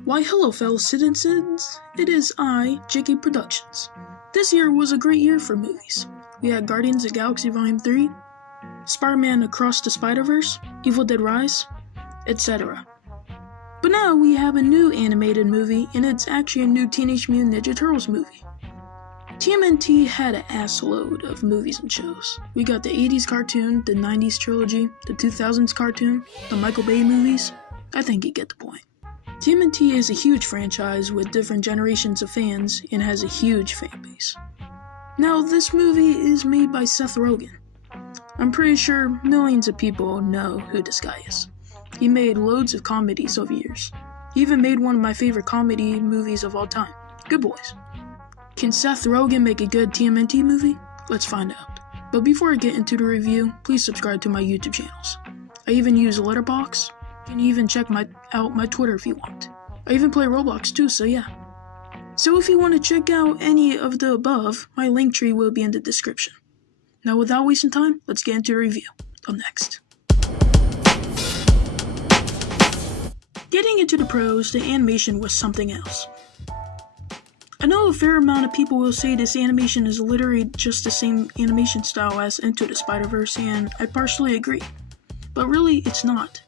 Why hello fellow citizens, it is I, JK Productions. This year was a great year for movies. We had Guardians of the Galaxy Volume 3, Spider-Man Across the Spider-Verse, Evil Dead Rise, etc. But now we have a new animated movie, and it's actually a new Teenage Mutant Ninja Turtles movie. TMNT had an assload of movies and shows. We got the 80s cartoon, the 90s trilogy, the 2000s cartoon, the Michael Bay movies. I think you get the point. TMNT is a huge franchise with different generations of fans and has a huge fan base. Now, this movie is made by Seth Rogen. I'm pretty sure millions of people know who this guy is. He made loads of comedies over years. He even made one of my favorite comedy movies of all time, Good Boys. Can Seth Rogen make a good TMNT movie? Let's find out. But before I get into the review, please subscribe to my YouTube channels. I even use Letterboxd. You can even check out my Twitter if you want. I even play Roblox too, so yeah. So if you want to check out any of the above, my link tree will be in the description. Now without wasting time, let's get into the review. Up next. Getting into the pros, the animation was something else. I know a fair amount of people will say this animation is literally just the same animation style as Into the Spider-Verse, and I partially agree. But really, it's not.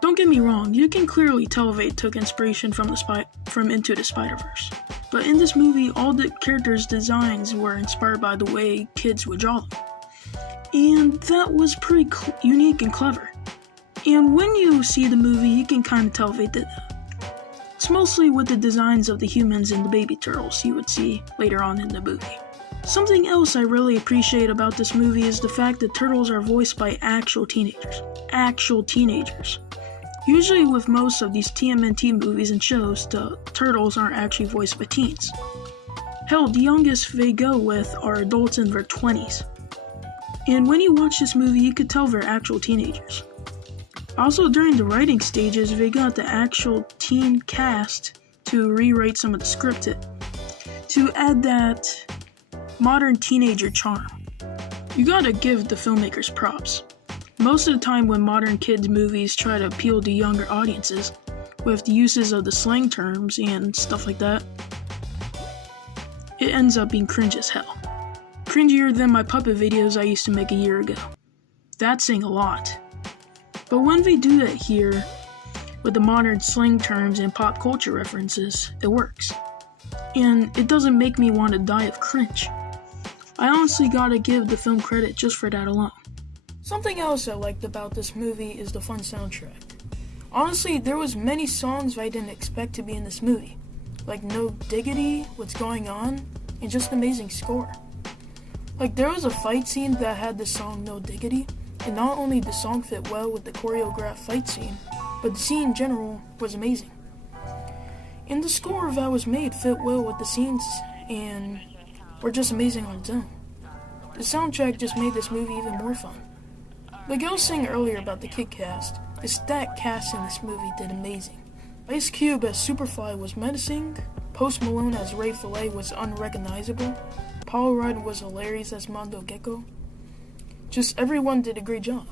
Don't get me wrong, you can clearly tell they took inspiration from Into the Spider-Verse. But in this movie, all the characters' designs were inspired by the way kids would draw them. And that was pretty unique and clever. And when you see the movie, you can kind of tell they did that. It's mostly with the designs of the humans and the baby turtles you would see later on in the movie. Something else I really appreciate about this movie is the fact that turtles are voiced by actual teenagers. Actual teenagers. Usually with most of these TMNT movies and shows, the turtles aren't actually voiced by teens. Hell, the youngest they go with are adults in their 20s. And when you watch this movie, you could tell they're actual teenagers. Also, during the writing stages, they got the actual teen cast to rewrite some of the script to add that modern teenager charm. You gotta give the filmmakers props. Most of the time when modern kids movies try to appeal to younger audiences with the uses of the slang terms and stuff like that, it ends up being cringe as hell. Cringier than my puppet videos I used to make a year ago. That's saying a lot. But when they do that here, with the modern slang terms and pop culture references, it works. And it doesn't make me want to die of cringe. I honestly gotta give the film credit just for that alone. Something else I liked about this movie is the fun soundtrack. Honestly, there was many songs I didn't expect to be in this movie. Like No Diggity, What's Going On, and just amazing score. Like there was a fight scene that had the song No Diggity, and not only the song fit well with the choreographed fight scene, but the scene in general was amazing. And the score that was made fit well with the scenes and were just amazing on its own. The soundtrack just made this movie even more fun. Like I was saying earlier about the kid cast, the stacked cast in this movie did amazing. Ice Cube as Superfly was menacing, Post Malone as Ray Fillet was unrecognizable, Paul Rudd was hilarious as Mondo Gecko. Just everyone did a great job.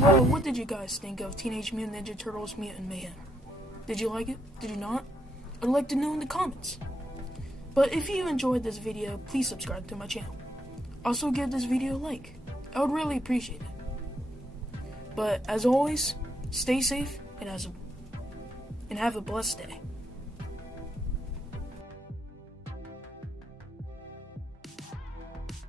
Well, what did you guys think of Teenage Mutant Ninja Turtles Mutant Mayhem? Did you like it? Did you not? I'd like to know in the comments. But if you enjoyed this video, please subscribe to my channel. Also give this video a like. I would really appreciate it. But as always, stay safe and have a blessed day.